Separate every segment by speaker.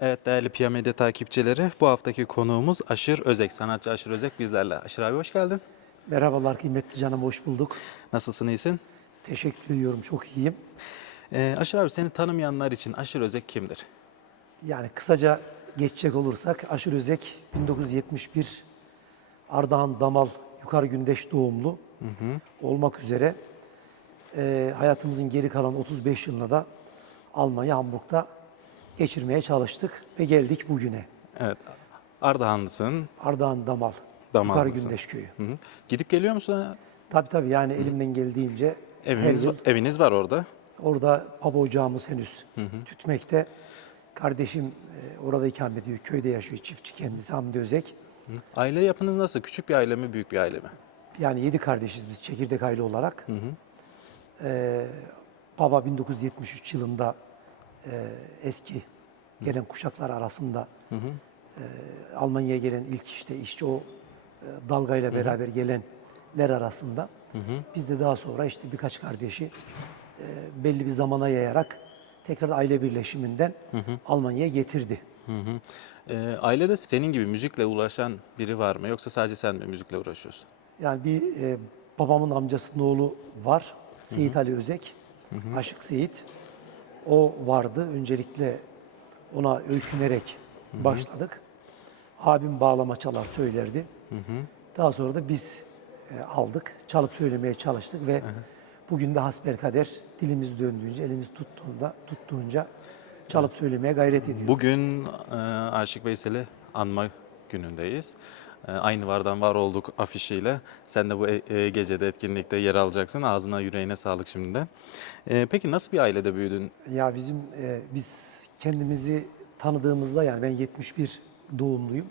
Speaker 1: Evet değerli Piyamede takipçileri bu haftaki konuğumuz Aşır Özek. Sanatçı Aşır Özek bizlerle. Aşır abi hoş geldin.
Speaker 2: Merhabalar kıymetli canım, hoş bulduk.
Speaker 1: Nasılsın iyisin?
Speaker 2: Teşekkür ediyorum, çok iyiyim.
Speaker 1: Ee, Aşır abi seni tanımayanlar için Aşır Özek kimdir?
Speaker 2: Yani kısaca geçecek olursak Aşır Özek 1971 Ardahan Damal Yukarı Gündeş doğumlu olmak üzere e, hayatımızın geri kalan 35 yılını da Almanya Hamburg'da geçirmeye çalıştık ve geldik bugüne.
Speaker 1: Evet. Ardahanlısın.
Speaker 2: Ardahan Damal. Yukarı Gündeş köyü.
Speaker 1: Hı hı. Gidip geliyor musun?
Speaker 2: Tabii tabii yani elimden geldiğince
Speaker 1: Eviniz,
Speaker 2: yıl
Speaker 1: eviniz var orada.
Speaker 2: Orada baba ocağımız henüz tütmekte. Kardeşim e, orada ikamet ediyor, köyde yaşıyor, çiftçi kendisi Hamdi Özek.
Speaker 1: Hı. Aile yapınız nasıl? Küçük bir aile mi, büyük bir aile mi?
Speaker 2: Yani yedi kardeşiz biz çekirdek aile olarak.
Speaker 1: Hı hı.
Speaker 2: Ee, baba 1973 yılında e, eski gelen kuşaklar arasında
Speaker 1: Hı hı.
Speaker 2: e, Almanya'ya gelen ilk işte işçi o e, dalgayla beraber gelenler arasında.
Speaker 1: Hı hı.
Speaker 2: Biz de daha sonra işte birkaç kardeşi e, belli bir zamana yayarak tekrar aile birleşiminden Almanya'ya getirdi.
Speaker 1: Hı hı. Ee, ailede senin gibi müzikle uğraşan biri var mı? Yoksa sadece sen mi müzikle uğraşıyorsun?
Speaker 2: Yani bir e, babamın amcasının oğlu var. Seyit Ali Özek. Aşık Seyit. O vardı. Öncelikle ona öykünerek başladık. Abim bağlama çalar söylerdi. Daha sonra da biz e, aldık. Çalıp söylemeye çalıştık ve bugün de hasbelkader dilimiz döndüğünce, elimiz tuttuğunda, tuttuğunca çalıp söylemeye gayret ediyoruz.
Speaker 1: Bugün e, Aşık Veysel'i anma günündeyiz. E, aynı vardan var olduk afişiyle. Sen de bu e- e, gecede etkinlikte yer alacaksın. Ağzına yüreğine sağlık şimdiden. E, peki nasıl bir ailede büyüdün?
Speaker 2: Ya bizim e, biz kendimizi tanıdığımızda yani ben 71 doğumluyum.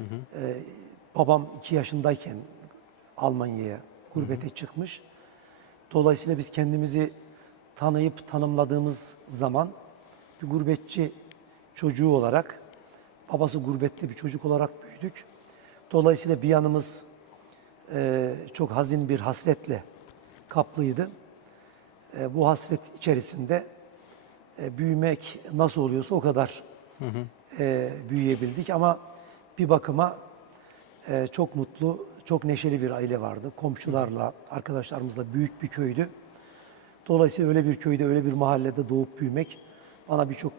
Speaker 2: E, babam 2 yaşındayken Almanya'ya gurbete çıkmış. Dolayısıyla biz kendimizi tanıyıp tanımladığımız zaman bir gurbetçi çocuğu olarak babası gurbette bir çocuk olarak büyüdük. Dolayısıyla bir yanımız e, çok hazin bir hasretle kaplıydı. E, bu hasret içerisinde e, büyümek nasıl oluyorsa o kadar e, büyüyebildik. Ama bir bakıma e, çok mutlu, çok neşeli bir aile vardı. Komşularla, arkadaşlarımızla büyük bir köydü. Dolayısıyla öyle bir köyde, öyle bir mahallede doğup büyümek bana birçok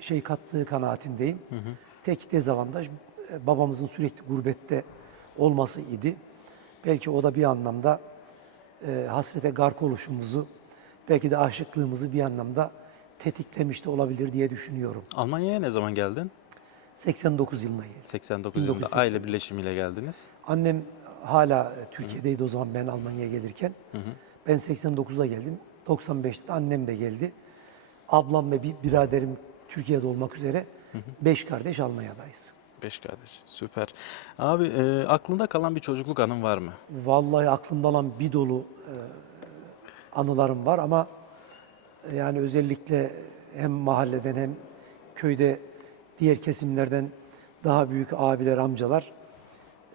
Speaker 2: şey kattığı kanaatindeyim. Tek dezavantaj e, babamızın sürekli gurbette olması idi. Belki o da bir anlamda e, hasrete gark oluşumuzu, belki de aşıklığımızı bir anlamda tetiklemiş de olabilir diye düşünüyorum.
Speaker 1: Almanya'ya ne zaman geldin?
Speaker 2: 89 yılına geldi.
Speaker 1: 89 yılında
Speaker 2: 1980.
Speaker 1: aile birleşimiyle geldiniz.
Speaker 2: Annem hala e, Türkiye'deydi o zaman ben Almanya'ya gelirken. Ben 89'da geldim. 95'te de annem de geldi. Ablam ve bir biraderim Türkiye'de olmak üzere beş kardeş Almanya'dayız.
Speaker 1: Beş kardeş. Süper. Abi e, aklında kalan bir çocukluk anın var mı?
Speaker 2: Vallahi aklımda olan bir dolu e, anılarım var ama yani özellikle hem mahalleden hem köyde diğer kesimlerden daha büyük abiler, amcalar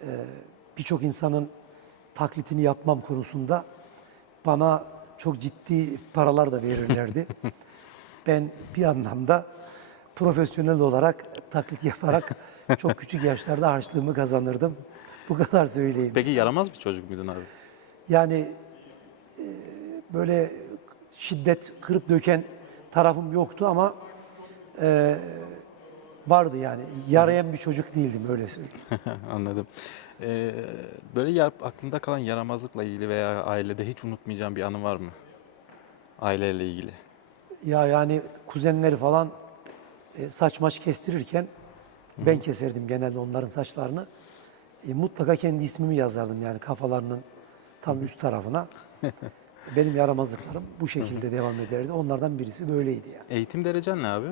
Speaker 2: e, birçok insanın taklitini yapmam konusunda bana çok ciddi paralar da verirlerdi. ben bir anlamda profesyonel olarak taklit yaparak çok küçük yaşlarda harçlığımı kazanırdım. Bu kadar söyleyeyim.
Speaker 1: Peki yaramaz bir çocuk muydun abi?
Speaker 2: Yani e, böyle şiddet kırıp döken tarafım yoktu ama e, vardı yani. Yarayan bir çocuk değildim öyle söyleyeyim.
Speaker 1: Anladım. E, böyle yar- aklında kalan yaramazlıkla ilgili veya ailede hiç unutmayacağın bir anın var mı? Aileyle ilgili.
Speaker 2: Ya yani kuzenleri falan e, saç maç kestirirken ben keserdim genelde onların saçlarını. E, mutlaka kendi ismimi yazardım yani kafalarının tam üst tarafına. Benim yaramazlıklarım bu şekilde devam ederdi. Onlardan birisi böyleydi yani.
Speaker 1: Eğitim derecen ne abi?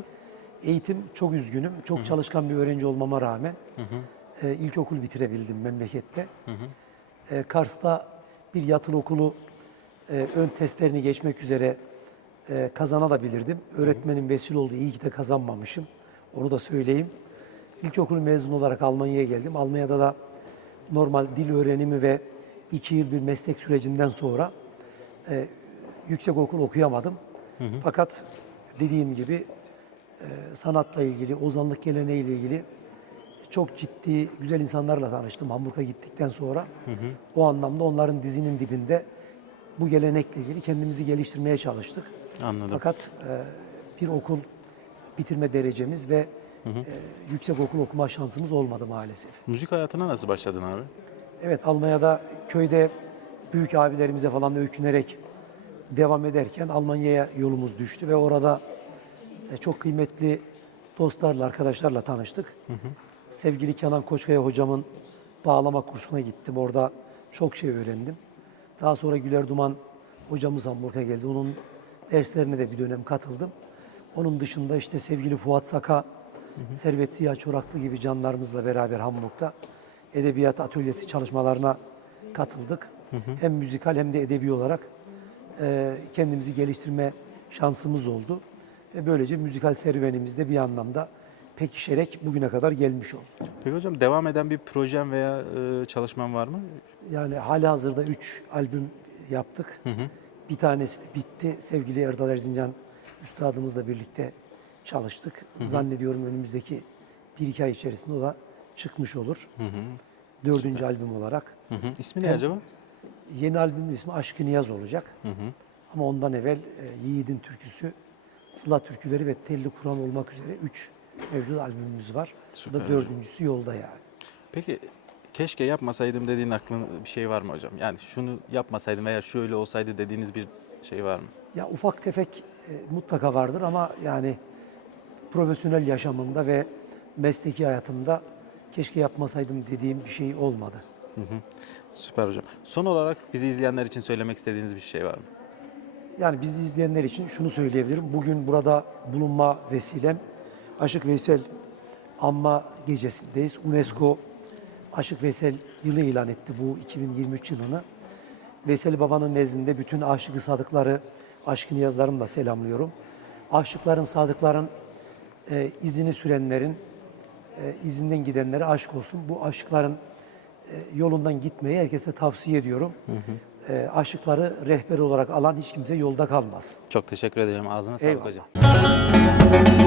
Speaker 2: Eğitim çok üzgünüm. Çok çalışkan bir öğrenci olmama rağmen e, ilkokul bitirebildim memlekette. E, Kars'ta bir yatılı okulu e, ön testlerini geçmek üzere e, kazanabilirdim. Öğretmenin vesile oldu. İyi ki de kazanmamışım. Onu da söyleyeyim. İlkokul mezunu olarak Almanya'ya geldim. Almanya'da da normal dil öğrenimi ve iki yıl bir meslek sürecinden sonra e, yüksek okul okuyamadım. Fakat dediğim gibi e, sanatla ilgili, ozanlık geleneğiyle ilgili çok ciddi, güzel insanlarla tanıştım Hamburg'a gittikten sonra. O anlamda onların dizinin dibinde bu gelenekle ilgili kendimizi geliştirmeye çalıştık.
Speaker 1: Anladım.
Speaker 2: Fakat e, bir okul bitirme derecemiz ve e, yüksek okul okuma şansımız olmadı maalesef.
Speaker 1: Müzik hayatına nasıl başladın abi?
Speaker 2: Evet Almanya'da köyde büyük abilerimize falan öykünerek devam ederken Almanya'ya yolumuz düştü ve orada e, çok kıymetli dostlarla, arkadaşlarla tanıştık. Sevgili Kenan Koçkaya hocamın bağlama kursuna gittim. Orada çok şey öğrendim. Daha sonra Güler Duman hocamız Hamburg'a geldi. Onun derslerine de bir dönem katıldım. Onun dışında işte sevgili Fuat Saka, Servet Ziya Çoraklı gibi canlarımızla beraber Hamburg'da edebiyat atölyesi çalışmalarına katıldık. Hem müzikal hem de edebi olarak e, kendimizi geliştirme şansımız oldu. Ve böylece müzikal serüvenimizde bir anlamda pekişerek bugüne kadar gelmiş oldu.
Speaker 1: Peki hocam devam eden bir projen veya e, çalışman var mı?
Speaker 2: Yani hali hazırda 3 albüm yaptık. Bir tanesi de bitti. Sevgili Erdal Erzincan üstadımızla birlikte çalıştık. Zannediyorum önümüzdeki bir iki ay içerisinde o da çıkmış olur. Dördüncü albüm olarak.
Speaker 1: Hı hı. İsmi ne acaba?
Speaker 2: Yeni albümün ismi Aşkı Niyaz olacak.
Speaker 1: Hı hı.
Speaker 2: Ama ondan evvel e, Yiğit'in türküsü, Sıla türküleri ve Telli Kur'an olmak üzere üç mevcut albümümüz var. Bu
Speaker 1: Süper
Speaker 2: da
Speaker 1: hocam.
Speaker 2: dördüncüsü yolda yani.
Speaker 1: Peki keşke yapmasaydım dediğin aklın bir şey var mı hocam? Yani şunu yapmasaydım veya şöyle olsaydı dediğiniz bir şey var mı?
Speaker 2: Ya ufak tefek e, mutlaka vardır ama yani profesyonel yaşamımda ve mesleki hayatımda keşke yapmasaydım dediğim bir şey olmadı.
Speaker 1: Hı hı. Süper hocam. Son olarak bizi izleyenler için söylemek istediğiniz bir şey var mı?
Speaker 2: Yani bizi izleyenler için şunu söyleyebilirim. Bugün burada bulunma vesilem Aşık Veysel Anma Gecesindeyiz. UNESCO Aşık Veysel yılı ilan etti bu 2023 yılını. Veysel Baba'nın nezdinde bütün aşık sadıkları, aşkın yazlarımla selamlıyorum. Aşıkların, sadıkların e, izini sürenlerin, e, izinden gidenlere aşk olsun. Bu aşıkların yolundan gitmeyi herkese tavsiye ediyorum. E, aşıkları rehber olarak alan hiç kimse yolda kalmaz.
Speaker 1: Çok teşekkür ederim. Ağzına sağlık
Speaker 2: Eyvallah.
Speaker 1: hocam.